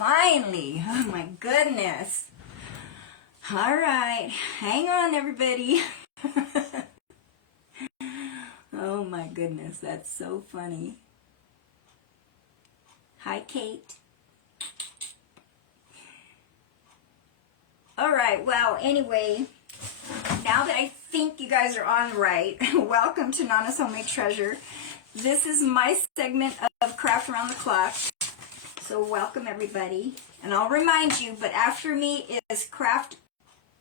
finally. Oh my goodness. All right, hang on everybody. Oh my goodness, that's so funny. Hi, Kate. All right, well, anyway, now that I think you guys are on right, welcome to Nana's Homemade Treasure. This is my segment of Craft Around the Clock. So welcome everybody. And I'll remind you, but after me is Craft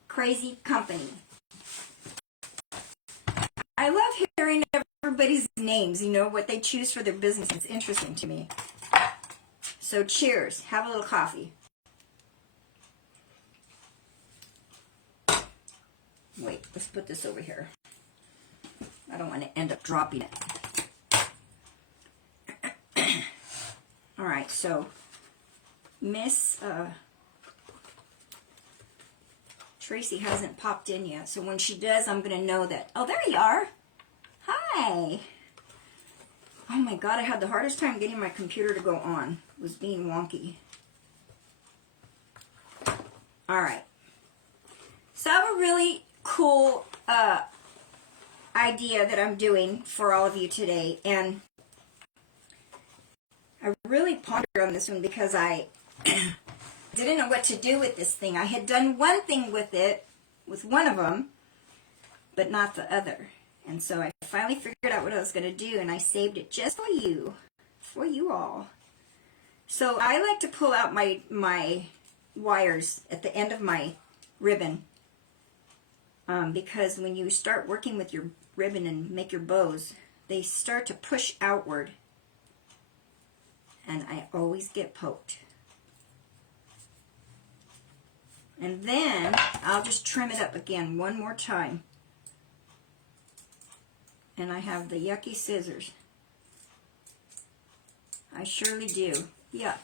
Crazy Company. I love hearing everybody's names, you know, what they choose for their business. It's interesting to me. So cheers. Have a little coffee. Wait, let's put this over here. I don't want to end up dropping it. All right, so Miss Tracy hasn't popped in yet, so when she does, I'm going to know that. Oh, there you are. Hi. Oh my God, I had the hardest time getting my computer to go on. It was being wonky. All right. So I have a really cool idea that I'm doing for all of you today, and I really pondered on this one because I didn't know what to do with this thing. I had done one thing with it, with one of them, but not the other. And so I finally figured out what I was going to do, and I saved it just for you all. So I like to pull out my wires at the end of my ribbon, because when you start working with your ribbon and make your bows, they start to push outward, and I always get poked. And then I'll just trim it up again one more time. And I have the yucky scissors. I surely do. Yuck.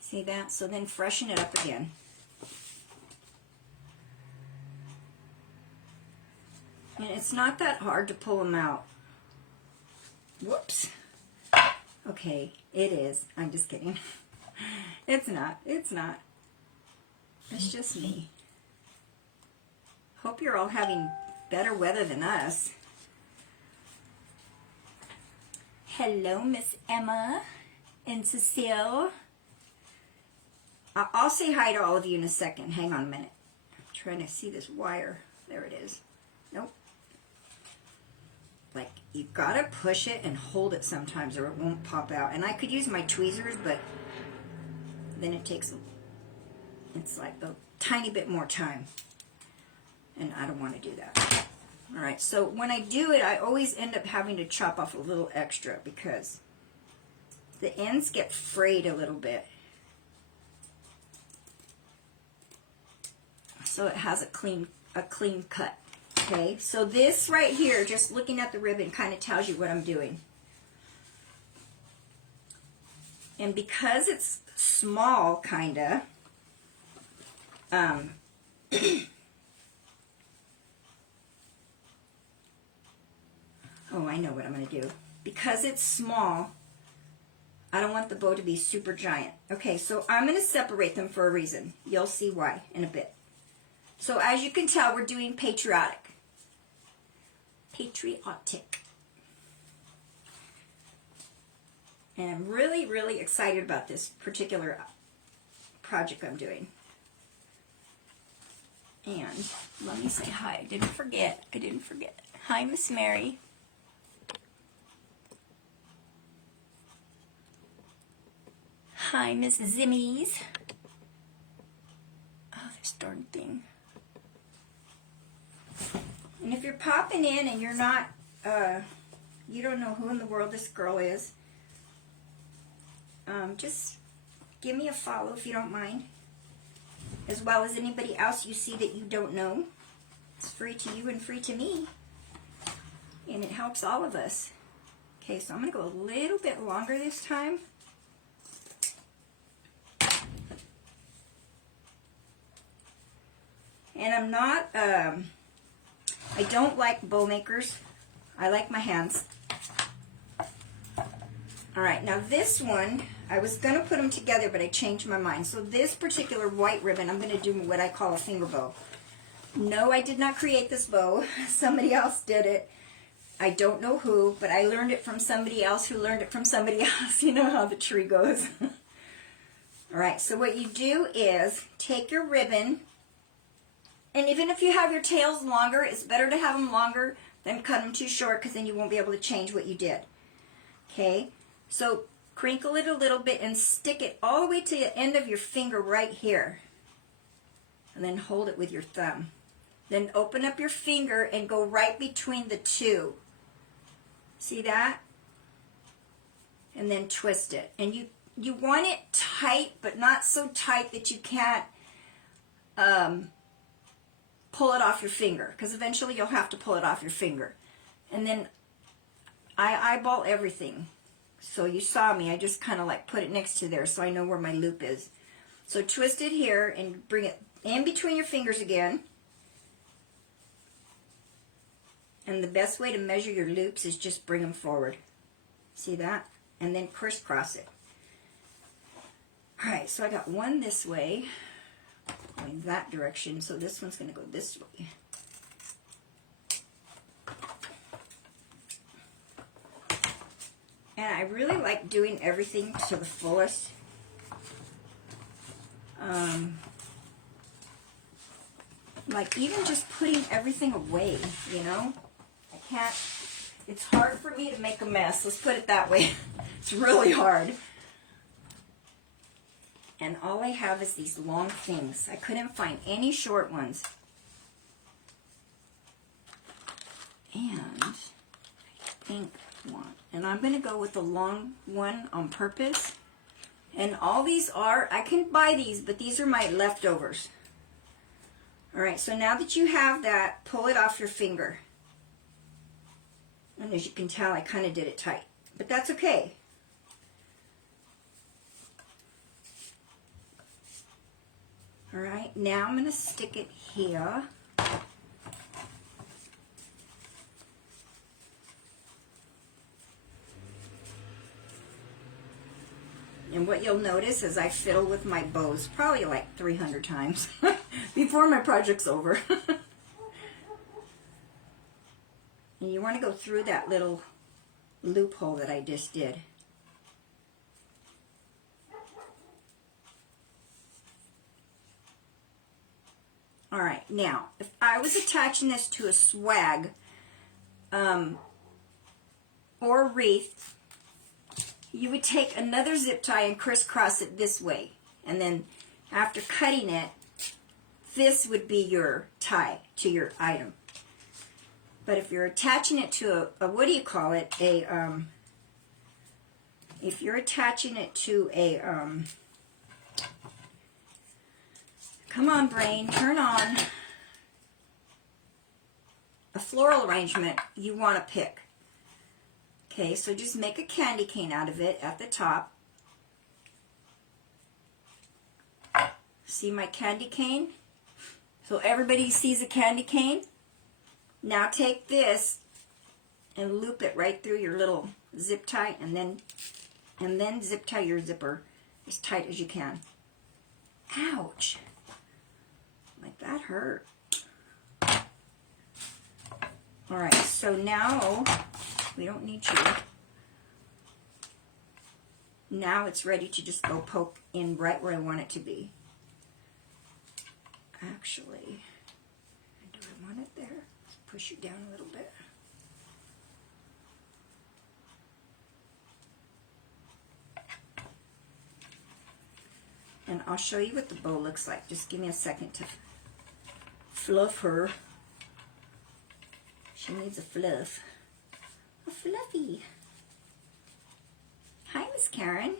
See that? So then freshen it up again. And it's not that hard to pull them out. Whoops. Okay, it is. I'm just kidding. It's not. It's not. It's just me. Hope you're all having better weather than us. Hello, Miss Emma and Cecile. I'll say hi to all of you in a second. Hang on a minute. I'm trying to see this wire. There it is. Nope. Like, you gotta push it and hold it sometimes or it won't pop out. And I could use my tweezers, but then it takes, it's like a tiny bit more time. And I don't want to do that. Alright, so when I do it, I always end up having to chop off a little extra because the ends get frayed a little bit. So it has a clean cut. Okay, so this right here, just looking at the ribbon, kind of tells you what I'm doing. And because it's small, kind of, oh, I know what I'm going to do. Because it's small, I don't want the bow to be super giant. Okay, so I'm going to separate them for a reason. You'll see why in a bit. So as you can tell, we're doing Patriotic. Patriotic. And I'm really, really excited about this particular project I'm doing. And let me say hi. I didn't forget. Hi, Miss Mary. Hi, Miss Zimmies. Oh, this darn thing. And if you're popping in and you're not, you don't know who in the world this girl is, just give me a follow if you don't mind. As well as anybody else you see that you don't know. It's free to you and free to me. And it helps all of us. Okay, so I'm going to go a little bit longer this time. And I'm not, I don't like bow makers I like my hands. All right, now this one, I was going to put them together, but I changed my mind. So this particular white ribbon, I'm going to do what I call a finger bow. No, I did not create this bow. Somebody else did it. I don't know who, but I learned it from somebody else who learned it from somebody else. You know how the tree goes. All right, so what you do is take your ribbon, and even if you have your tails longer, it's better to have them longer than cut them too short, because then you won't be able to change what you did. Okay, so crinkle it a little bit and stick it all the way to the end of your finger right here. And then hold it with your thumb. Then open up your finger and go right between the two. See that? And then twist it. And you want it tight, but not so tight that you can't pull it off your finger, because eventually you'll have to pull it off your finger. And then I eyeball everything. So you saw me, I just kind of like put it next to there so I know where my loop is. So twist it here and bring it in between your fingers again. And the best way to measure your loops is just bring them forward. See that? And then crisscross it. Alright, so I got one this way, going that direction, so this one's going to go this way. And I really like doing everything to the fullest. Like even just putting everything away, you know? I can't, it's hard for me to make a mess. Let's put it that way. It's really hard. And all I have is these long things. I couldn't find any short ones. And I think one. And I'm going to go with the long one on purpose. And all these are, I can buy these, but these are my leftovers. Alright, so now that you have that, pull it off your finger. And as you can tell, I kind of did it tight. But that's okay. Alright, now I'm going to stick it here. And what you'll notice is I fiddle with my bows probably like 300 times before my project's over. And you want to go through that little loophole that I just did. Alright, now, if I was attaching this to a swag or a wreath, you would take another zip tie and crisscross it this way. And then after cutting it, this would be your tie to your item. But if you're attaching it to a what do you call it? If you're attaching it to a, come on brain, turn on, a floral arrangement, you want to pick. Okay, so just make a candy cane out of it at the top. See my candy cane? So everybody sees a candy cane? Now take this and loop it right through your little zip tie, and then zip tie your zipper as tight as you can. Ouch! Like that hurt. Alright, so now we don't need you. Now it's ready to just go poke in right where I want it to be. Actually, do I want it there? Let's push you down a little bit. And I'll show you what the bow looks like. Just give me a second to fluff her. She needs a fluff. A fluffy. Hi, Miss Karen.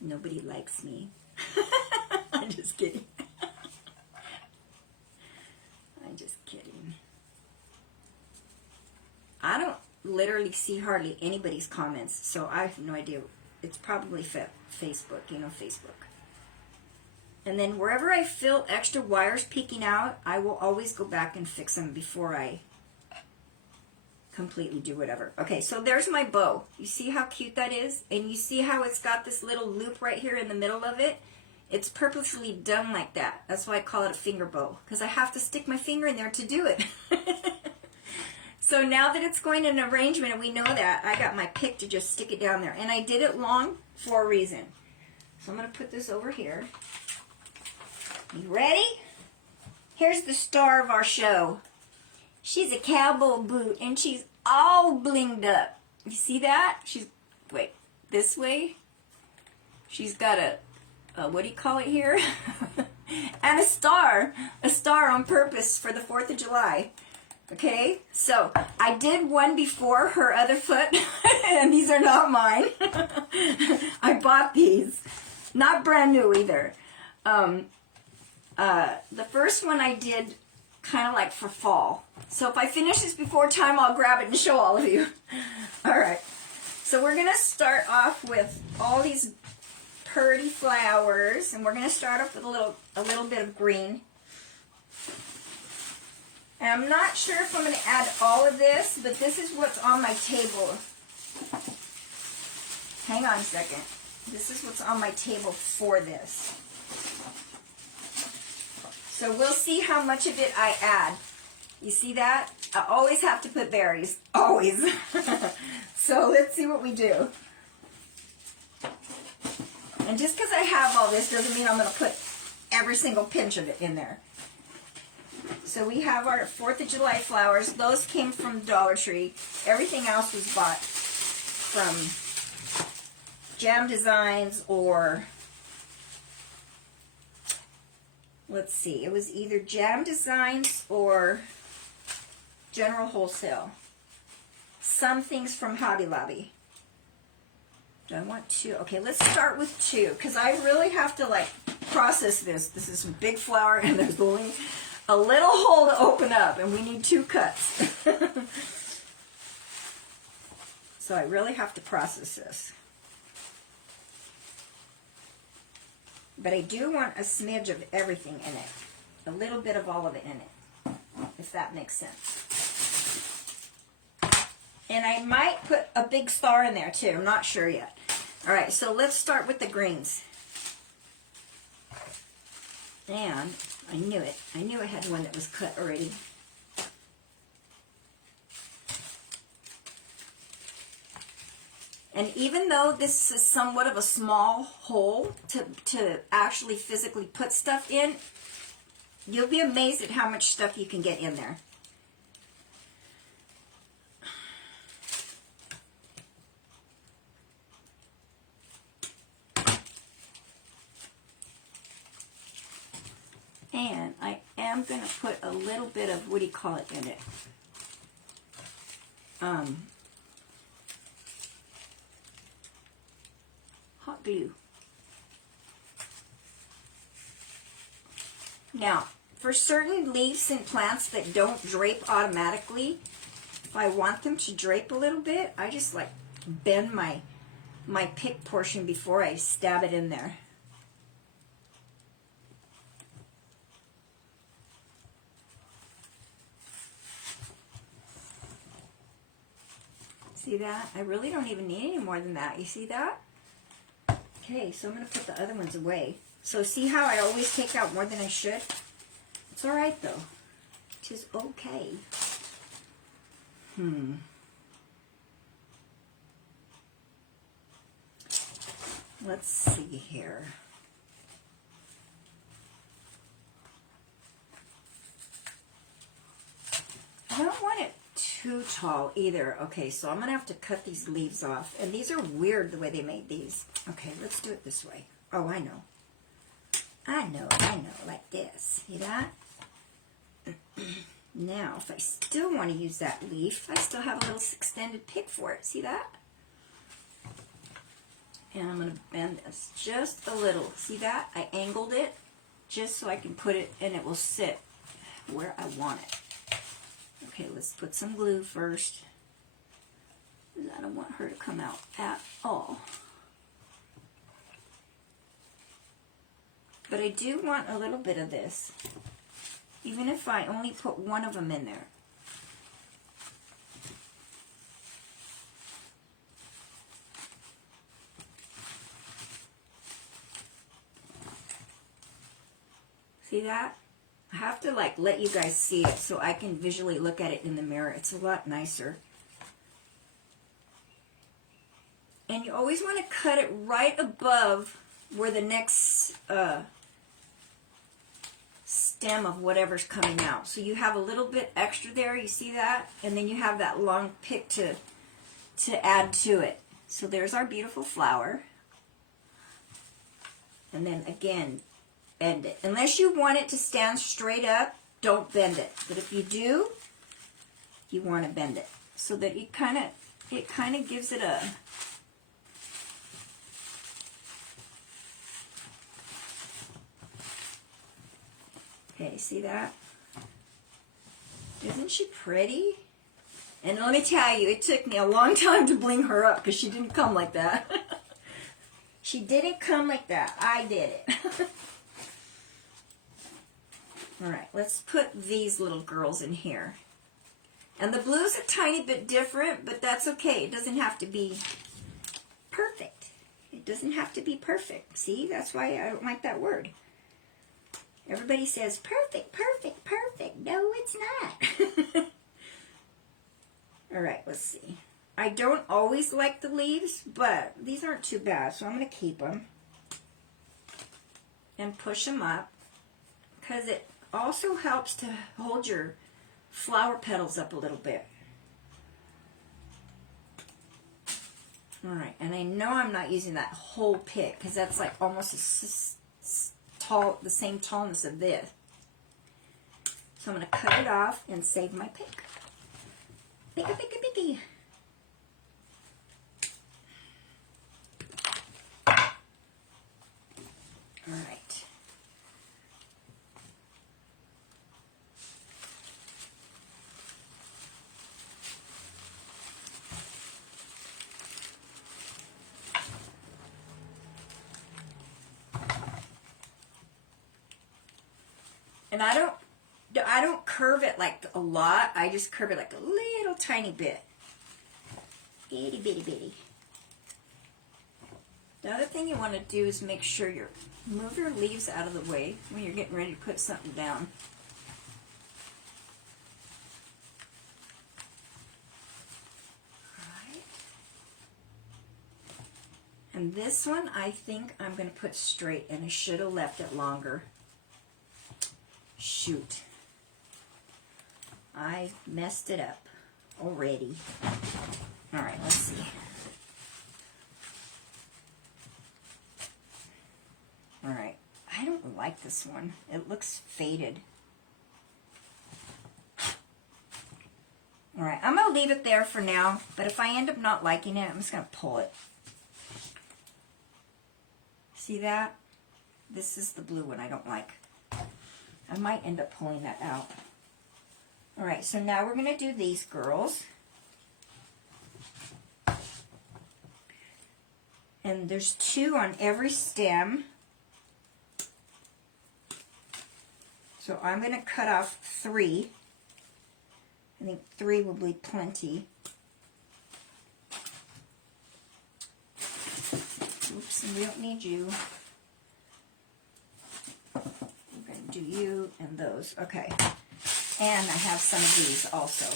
Nobody likes me. I'm just kidding. I'm just kidding. I don't literally see hardly anybody's comments, so I have no idea. It's probably Facebook, you know, Facebook. And then wherever I feel extra wires peeking out, I will always go back and fix them before I completely do whatever. Okay, so there's my bow. You see how cute that is? And you see how it's got this little loop right here in the middle of it? It's purposely done like that. That's why I call it a finger bow, because I have to stick my finger in there to do it. So now that it's going in an arrangement and we know that, I got my pick to just stick it down there. And I did it long for a reason. So I'm going to put this over here. You ready? Here's the star of our show. She's a cowboy boot and she's all blinged up. You see that? She's, wait, this way? She's got a what do you call it here? And a star on purpose for the 4th of July. Okay, so I did one before her other foot, and these are not mine. I bought these, not brand new either. The first one I did kind of like for fall. So if I finish this before time, I'll grab it and show all of you. All right, so we're gonna start off with all these pretty flowers, and we're gonna start off with a little bit of green. And I'm not sure if I'm going to add all of this, but this is what's on my table. Hang on a second. This is what's on my table for this. So we'll see how much of it I add. You see that? I always have to put berries. Always. So let's see what we do. And just because I have all this doesn't mean I'm going to put every single pinch of it in there. So we have our 4th of July flowers. Those came from Dollar Tree. Everything else was bought from Jam Designs or, let's see, it was either Jam Designs or General Wholesale. Some things from Hobby Lobby. Do I want 2? Okay, let's start with 2 because I really have to like process this. This is a big flower and there's only a little hole to open up, and we need 2 cuts. So I really have to process this. But I do want a smidge of everything in it. A little bit of all of it in it, if that makes sense. And I might put a big star in there too. I'm not sure yet. All right, so let's start with the greens. And I knew it. I knew I had one that was cut already. And even though this is somewhat of a small hole to actually physically put stuff in, you'll be amazed at how much stuff you can get in there. And I am going to put a little bit of, what do you call it, in it? Hot glue. Now, for certain leaves and plants that don't drape automatically, if I want them to drape a little bit, I just like bend my pick portion before I stab it in there. See that? I really don't even need any more than that. You see that? Okay, so I'm going to put the other ones away. So see how I always take out more than I should? It's alright though. It is okay. Let's see here. I don't want it too tall either. Okay, so I'm going to have to cut these leaves off. And these are weird the way they made these. Okay, let's do it this way. Oh, I know. I know, like this. See that? Now, if I still want to use that leaf, I still have a little extended pick for it. See that? And I'm going to bend this just a little. See that? I angled it just so I can put it and it will sit where I want it. Okay, let's put some glue first. I don't want her to come out at all. But I do want a little bit of this, even if I only put one of them in there. See that? I have to like let you guys see it so I can visually look at it in the mirror. It's a lot nicer. And you always want to cut it right above where the next stem of whatever's coming out. So you have a little bit extra there, you see that? And then you have that long pick to add to it. So there's our beautiful flower. And then again, bend it. Unless you want it to stand straight up, don't bend it. But if you do, you want to bend it so that it kind of gives it a okay, see that? Isn't she pretty? And let me tell you, it took me a long time to bling her up because she didn't come like that. She didn't come like that. I did it. All right, let's put these little girls in here. And the blue's a tiny bit different, but that's okay. It doesn't have to be perfect. It doesn't have to be perfect. See, that's why I don't like that word. Everybody says, perfect, perfect, perfect. No, it's not. All right, let's see. I don't always like the leaves, but these aren't too bad, so I'm going to keep them. And push them up, because it also helps to hold your flower petals up a little bit. All right, and I know I'm not using that whole pick, because that's like almost the same tallness of this. So I'm going to cut it off and save my pick. Picky, picky, picky. All right. And I don't curve it like a lot. I just curve it like a little tiny bit. Itty bitty bitty. The other thing you want to do is make sure you move your leaves out of the way when you're getting ready to put something down. Alright. And this one I think I'm going to put straight, and I should have left it longer. Shoot. I messed it up already. Alright, let's see. Alright, I don't like this one. It looks faded. Alright, I'm going to leave it there for now, but if I end up not liking it, I'm just going to pull it. See that? This is the blue one I don't like. I might end up pulling that out. Alright, so now we're going to do these girls. And there's 2 on every stem. So I'm going to cut off 3. I think 3 will be plenty. Oops, and we don't need you. We're going to do you and those. Okay. And I have some of these also.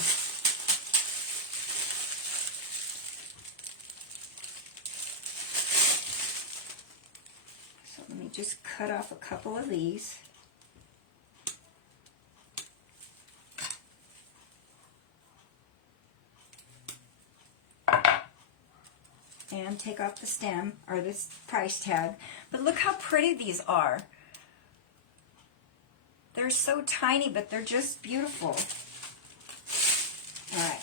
So let me just cut off a couple of these. And take off the stem, or this price tag. But look how pretty these are. They're so tiny, but they're just beautiful. Alright.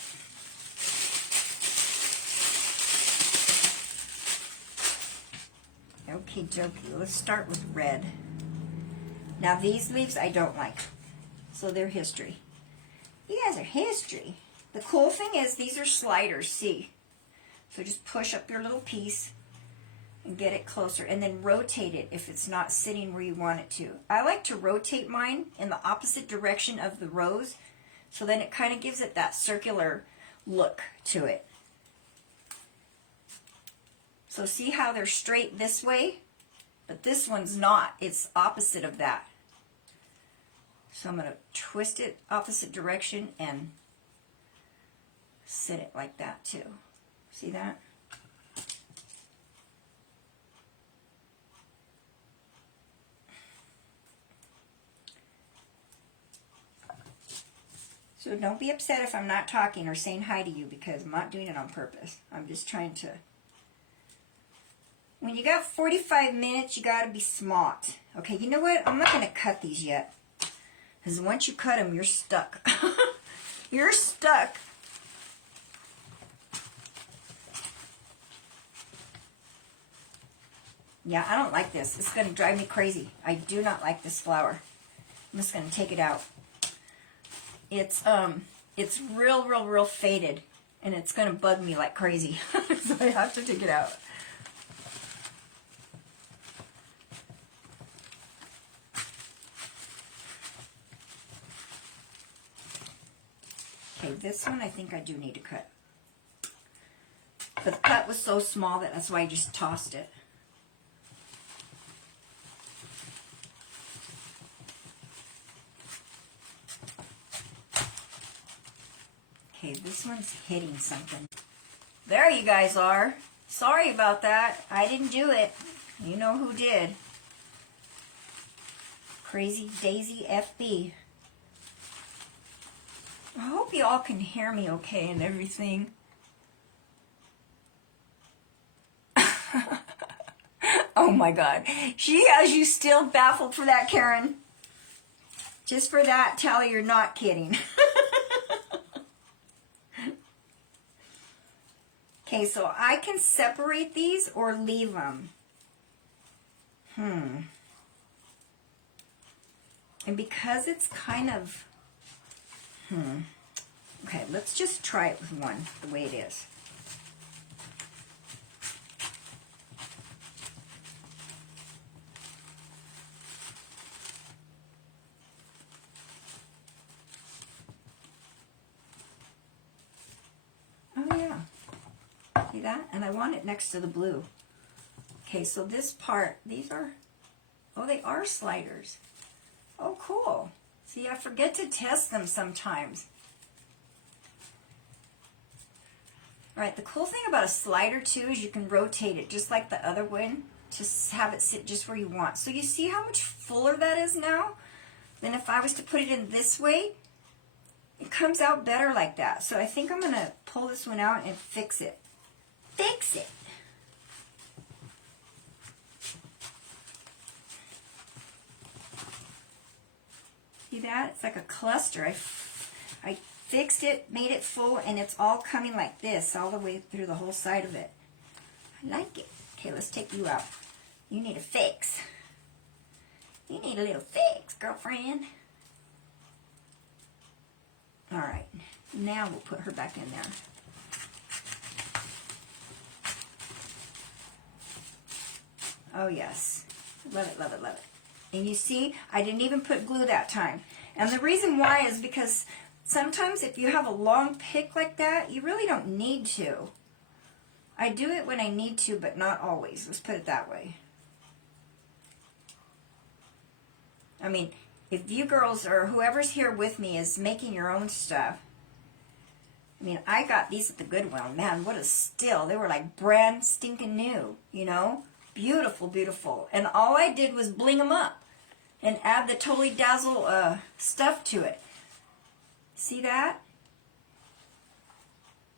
Okie dokie, let's start with red. Now these leaves I don't like. So they're history. You guys are history. The cool thing is these are sliders, see? So just push up your little piece and get it closer, and then rotate it if it's not sitting where you want it to. I like to rotate mine in the opposite direction of the rose, so then it kind of gives it that circular look to it. So see how they're straight this way, but this one's not. It's opposite of that. So I'm going to twist it opposite direction and sit it like that too. See that? So don't be upset if I'm not talking or saying hi to you, because I'm not doing it on purpose. I'm just trying to... When you got 45 minutes, you got to be smart. Okay, you know what? I'm not going to cut these yet. Because once you cut them, you're stuck. You're stuck. Yeah, I don't like this. It's going to drive me crazy. I do not like this flower. I'm just going to take it out. It's real faded, and it's going to bug me like crazy. So I have to take it out. Okay, this one I think I do need to cut. But the cut was so small that's why I just tossed it. Okay, this one's hitting something. There you guys are. Sorry about that. I didn't do it. You know who did. Crazy Daisy FB. I hope you all can hear me okay and everything. Oh my God. She has you still baffled for that, Karen. Just for that, Tally, you're not kidding. Okay, so I can separate these or leave them. And because it's kind of... Okay, let's just try it with one, the way it is. Oh yeah. See that? And I want it next to the blue. Okay, so this part, these are... Oh, they are sliders. Oh, cool. See, I forget to test them sometimes. Alright, the cool thing about a slider too is you can rotate it just like the other one. Just have it sit just where you want. So you see how much fuller that is now than if I was to put it in this way? It comes out better like that. So I think I'm going to pull this one out and fix it. Fix it! See that? It's like a cluster. I fixed it, made it full, and it's all coming like this all the way through the whole side of it. I like it. Okay, let's take you out. You need a fix. You need a little fix, girlfriend. Alright, now we'll put her back in there. Oh yes. Love it, love it, love it. And you see, I didn't even put glue that time. And the reason why is because sometimes if you have a long pick like that, you really don't need to. I do it when I need to, but not always. Let's put it that way. I mean, if you girls or whoever's here with me is making your own stuff, I mean, I got these at the Goodwill. Man, what a steal. They were like brand stinking new, you know? Beautiful, beautiful. And all I did was bling them up and add the Totally Dazzle stuff to it. See that?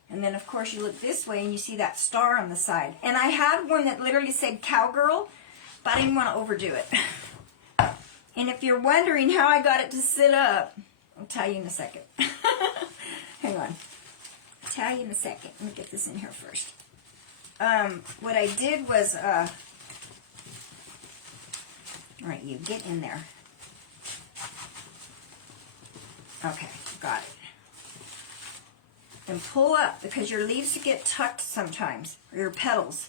And then, of course, you look this way and you see that star on the side. And I had one that literally said cowgirl, but I didn't want to overdo it. And if you're wondering how I got it to sit up, I'll tell you in a second. Hang on. I'll tell you in a second. Let me get this in here first. What I did was, all right, you get in there. Okay, got it. And pull up, because your leaves get tucked sometimes, or your petals.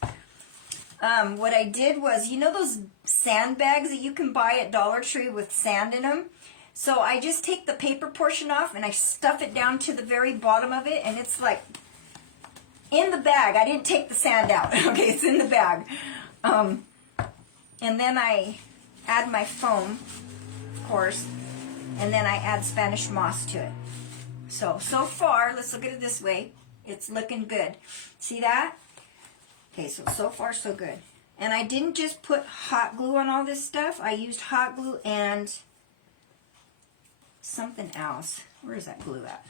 What I did was, you know those sandbags that you can buy at Dollar Tree with sand in them? So I just take the paper portion off and I stuff it down to the very bottom of it, and it's like in the bag. I didn't take the sand out. Okay, it's in the bag. And then I add my foam, of course, and then I add Spanish moss to it. So far, let's look at it this way. It's looking good. See that? Okay, so far so good. And I didn't just put hot glue on all this stuff. I used hot glue and something else. Where is that glue at?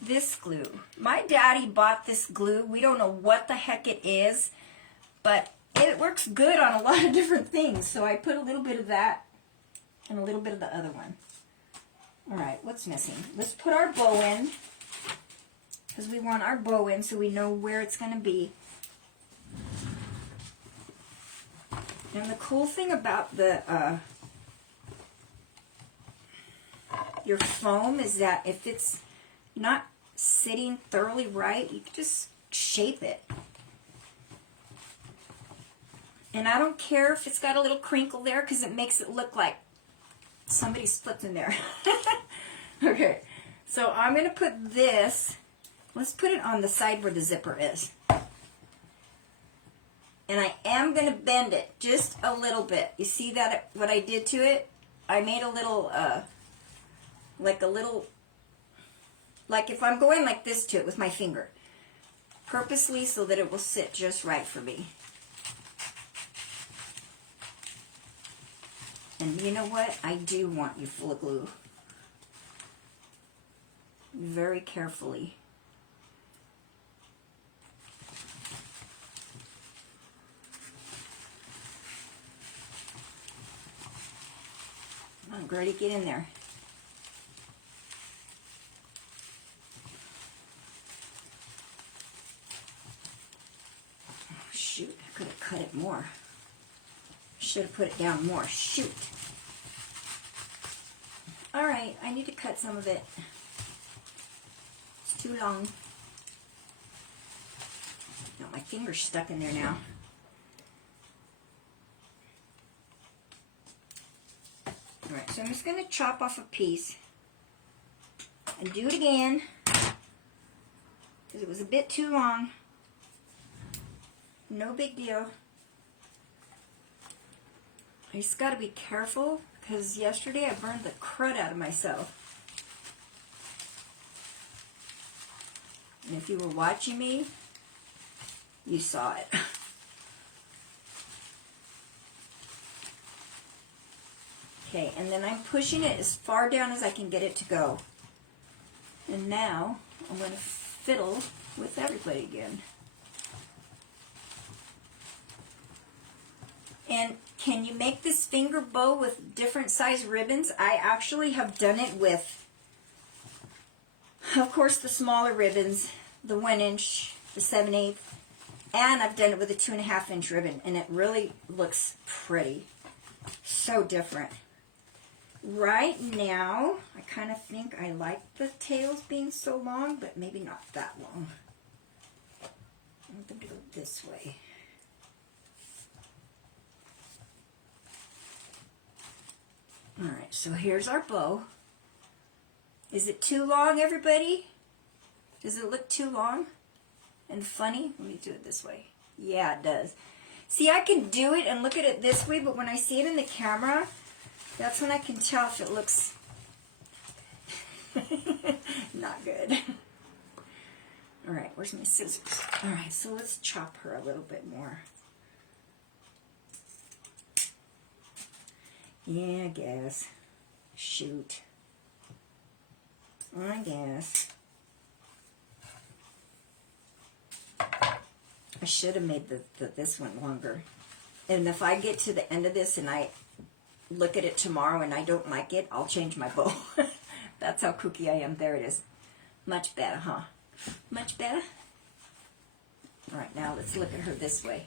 This glue. My daddy bought this glue. We don't know what the heck it is, but it works good on a lot of different things. So I put a little bit of that and a little bit of the other one. All right, what's missing? Let's put our bow in, because we want our bow in so we know where it's going to be. And the cool thing about the your foam is that if it's not sitting thoroughly right, you can just shape it. And I don't care if it's got a little crinkle there, because it makes it look like somebody slipped in there. Okay, so I'm going to put this, let's put it on the side where the zipper is. And I am going to bend it just a little bit. You see that, what I did to it? I made a little, like if I'm going like this to it with my finger, purposely so that it will sit just right for me. And you know what? I do want you full of glue. Very carefully. Come on, Gertie, get in there. Oh, shoot, I could have cut it more. Should have put it down more. Shoot. All right, I need to cut some of it. It's too long. No, my finger's stuck in there now. All right, so I'm just going to chop off a piece and do it again because it was a bit too long. No big deal. I just got to be careful, because yesterday I burned the crud out of myself. And if you were watching me, you saw it. Okay, and then I'm pushing it as far down as I can get it to go. And now I'm going to fiddle with everybody again. And can you make this finger bow with different size ribbons? I actually have done it with, of course, the smaller ribbons, the 1 inch, the 7/8, and I've done it with a 2.5 inch ribbon, and it really looks pretty. So different. Right now, I kind of think I like the tails being so long, but maybe not that long. I want them to go this way. Alright, so here's our bow. Is it too long, everybody? Does it look too long and funny? Let me do it this way. Yeah, it does. See, I can do it and look at it this way, but when I see it in the camera, that's when I can tell if it looks not good. Alright, where's my scissors? Alright, so let's chop her a little bit more. Yeah, I guess. Shoot. I guess. I should have made this one longer. And if I get to the end of this and I look at it tomorrow and I don't like it, I'll change my bow. That's how kooky I am. There it is. Much better, huh? Much better? Alright, now let's look at her this way.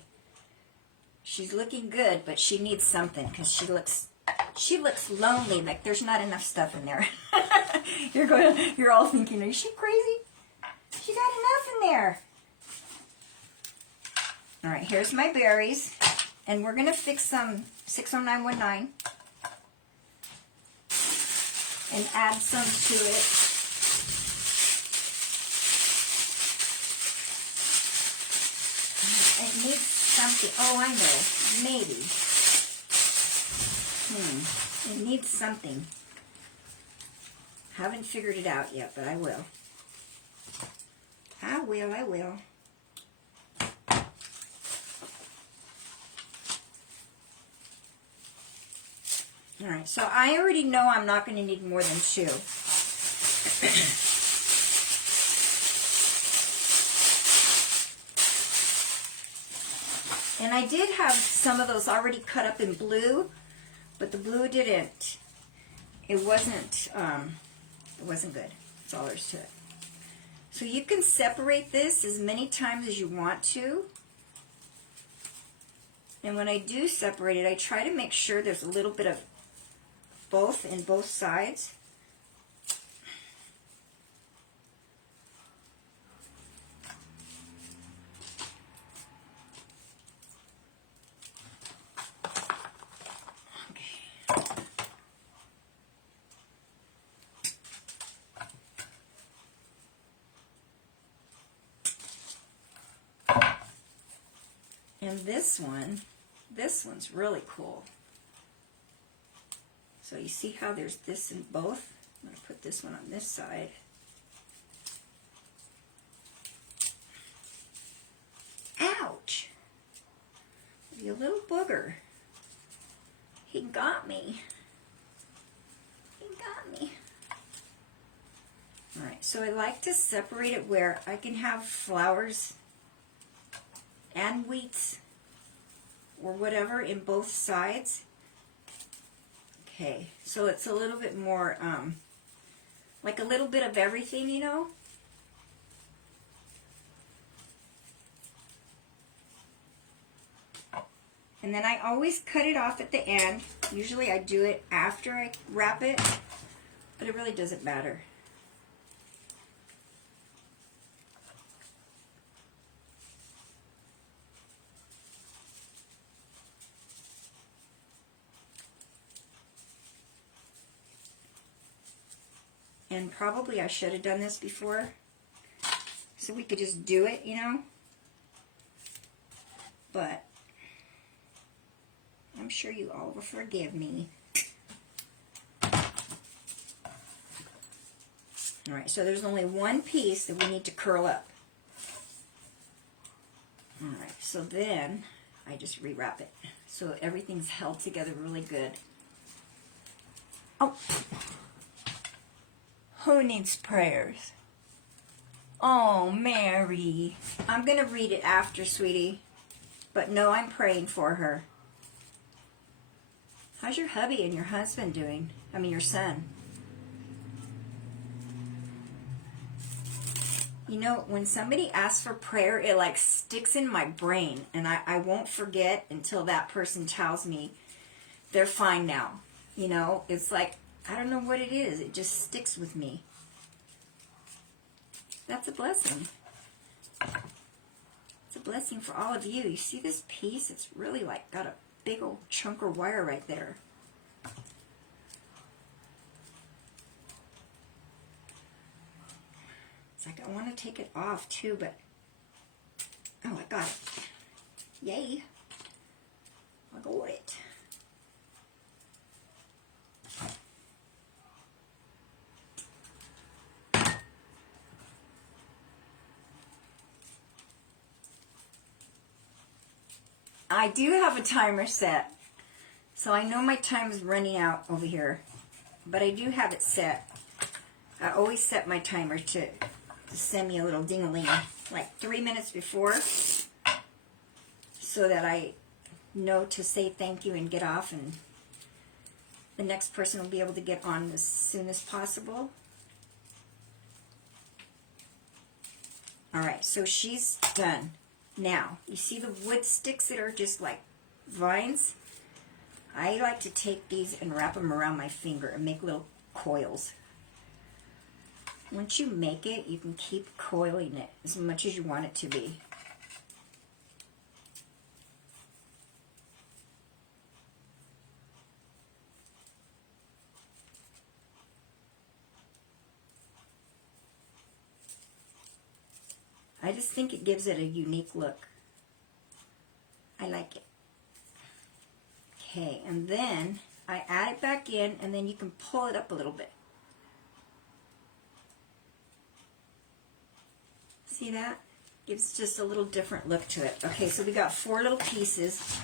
She's looking good, but she needs something because she looks lonely, like there's not enough stuff in there. You're all thinking, is she crazy? She got enough in there. All right, here's my berries. And we're going to fix some 60919 and add some to it. It needs something. Oh, I know. Maybe. It needs something. Haven't figured it out yet, but I will. I will. All right, so I already know I'm not going to need more than 2. And I did have some of those already cut up in blue, but the blue didn't. It wasn't good. That's all there is to it. So you can separate this as many times as you want to. And when I do separate it, I try to make sure there's a little bit of both in both sides. And this one's really cool. So you see how there's this in both? I'm going to put this one on this side. Ouch! You little booger. He got me. He got me. Alright, so I like to separate it where I can have flowers and wheats or whatever in both sides. Okay, so it's a little bit more, like a little bit of everything, you know? And then I always cut it off at the end. Usually I do it after I wrap it, but it really doesn't matter. And probably I should have done this before, so we could just do it, you know? But I'm sure you all will forgive me. Alright, so there's only one piece that we need to curl up. Alright, so then I just rewrap it so everything's held together really good. Oh! Who needs prayers? Oh, Mary. I'm going to read it after, sweetie. But no, I'm praying for her. How's your hubby and your husband doing? I mean, your son. You know, when somebody asks for prayer, it like sticks in my brain. And I won't forget until that person tells me they're fine now. You know, it's like, I don't know what it is. It just sticks with me. That's a blessing. It's a blessing for all of you. You see this piece? It's really like got a big old chunk of wire right there. It's like I want to take it off too, but oh, I got it. Yay. I got it. I do have a timer set, so I know my time is running out over here, but I do have it set. I always set my timer to send me a little ding-a-ling like 3 minutes before, so that I know to say thank you and get off, and the next person will be able to get on as soon as possible. Alright, so she's done. Now, you see the wood sticks that are just like vines? I like to take these and wrap them around my finger and make little coils. Once you make it, you can keep coiling it as much as you want it to be. I just think it gives it a unique look. I like it. Okay, and then I add it back in, and then you can pull it up a little bit. See that? Gives just a little different look to it. Okay, so we got 4 little pieces.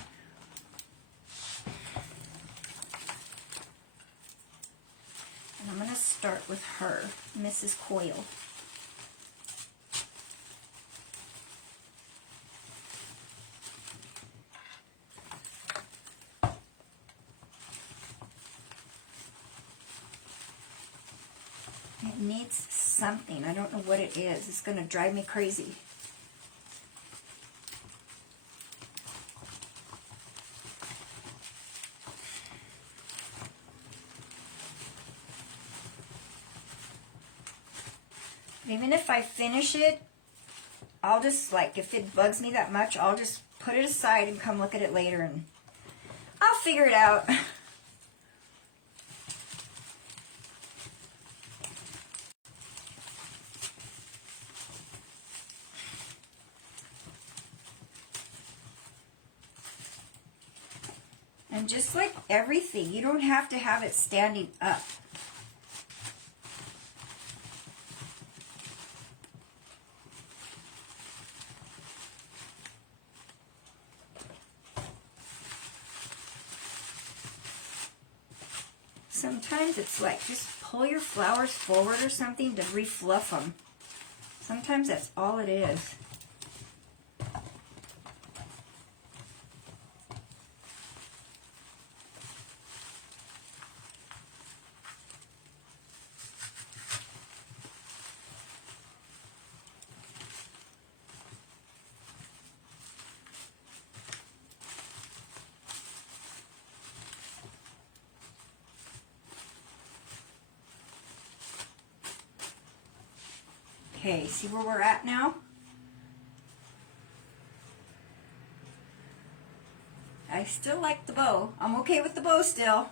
And I'm going to start with her, Mrs. Coyle. It needs something. I don't know what it is. It's going to drive me crazy. Even if I finish it, I'll just, like, if it bugs me that much, I'll just put it aside and come look at it later, and I'll figure it out. And just like everything, you don't have to have it standing up. Sometimes it's like just pull your flowers forward or something to refluff them. Sometimes that's all it is. Okay, see where we're at now? I still like the bow. I'm okay with the bow still.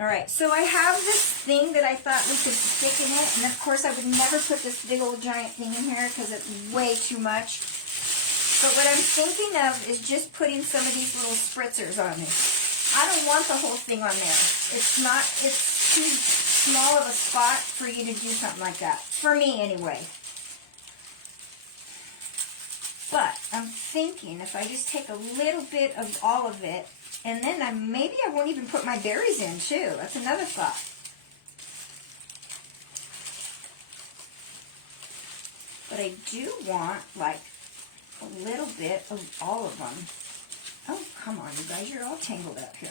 Alright, so I have this thing that I thought we could stick in it, and of course I would never put this big old giant thing in here because it's way too much. But what I'm thinking of is just putting some of these little spritzers on it. I don't want the whole thing on there. It's too small of a spot for you to do something like that. For me, anyway. But I'm thinking if I just take a little bit of all of it, and then maybe I won't even put my berries in, too. That's another thought. But I do want, like, a little bit of all of them. Oh, come on, you guys. You're all tangled up here.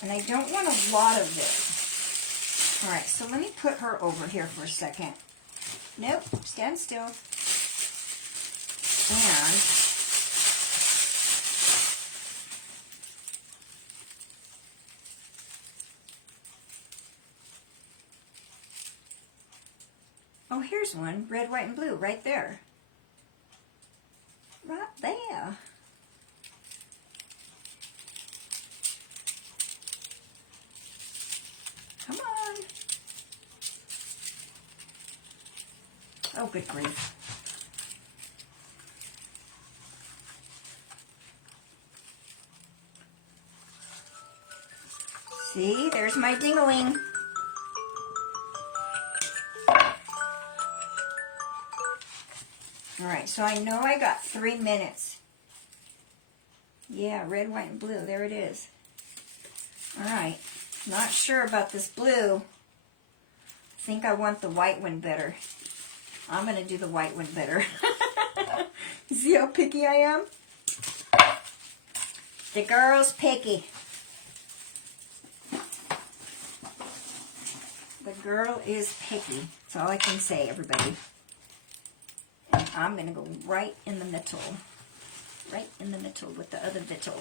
And I don't want a lot of it. Alright, so let me put her over here for a second. Nope, stand still. And oh, here's one. Red, white, and blue right there. Right there. Come on. Oh, good grief. See, there's my ding-a-ling. Alright, so I know I got 3 minutes. Yeah, red, white, and blue. There it is. Alright. Not sure about this blue. I think I want the white one better. I'm going to do the white one better. See how picky I am? The girl's picky. The girl is picky. That's all I can say, everybody. And I'm going to go right in the middle. Right in the middle with the other vittle.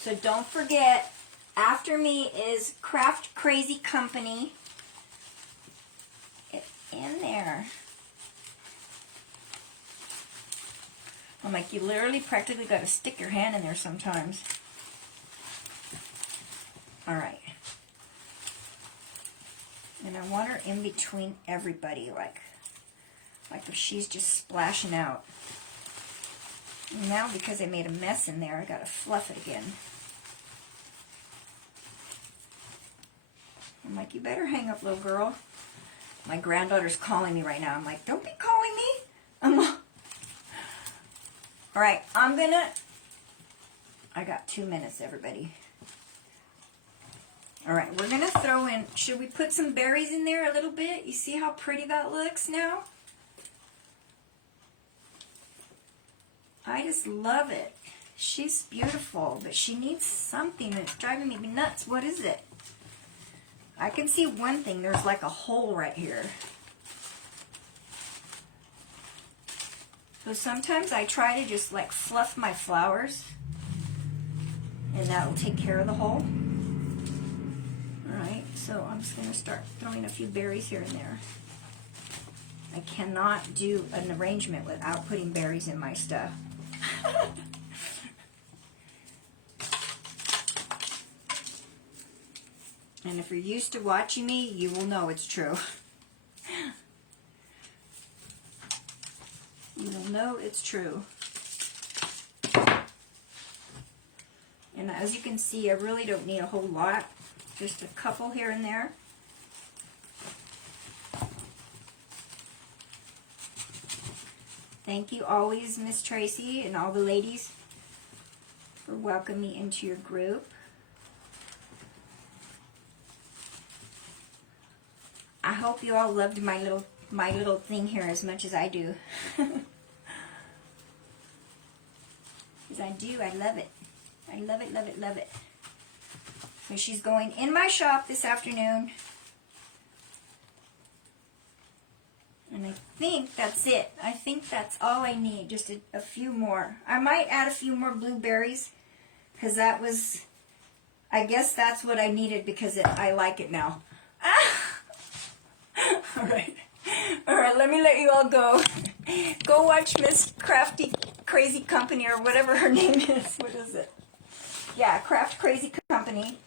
So don't forget, after me is Craft Crazy Company. It's in there. I'm like, you literally practically got to stick your hand in there sometimes. All right. And I want her in between everybody, like if she's just splashing out. And now, because I made a mess in there, I got to fluff it again. I'm like, you better hang up, little girl. My granddaughter's calling me right now. I'm like, don't be calling me. All right, I got 2 minutes, everybody. All right, we're going to throw in, should we put some berries in there a little bit? You see how pretty that looks now? I just love it. She's beautiful, but she needs something that's driving me nuts. What is it? I can see one thing. There's like a hole right here. So sometimes I try to just like fluff my flowers, and that will take care of the hole. Alright, so I'm just going to start throwing a few berries here and there. I cannot do an arrangement without putting berries in my stuff. And if you're used to watching me, you will know it's true. You will know it's true. And as you can see, I really don't need a whole lot. Just a couple here and there. Thank you always, Miss Tracy, and all the ladies for welcoming me into your group. I hope you all loved my little thing here as much as I do. Because I do, I love it. I love it, love it, love it. So she's going in my shop this afternoon. And I think that's it. I think that's all I need. Just a few more. I might add a few more blueberries. Because that was, I guess that's what I needed because I like it now. Alright. Alright, let me let you all go. Go watch Miss Crafty Crazy Company or whatever her name is. What is it? Yeah, Craft Crazy Company.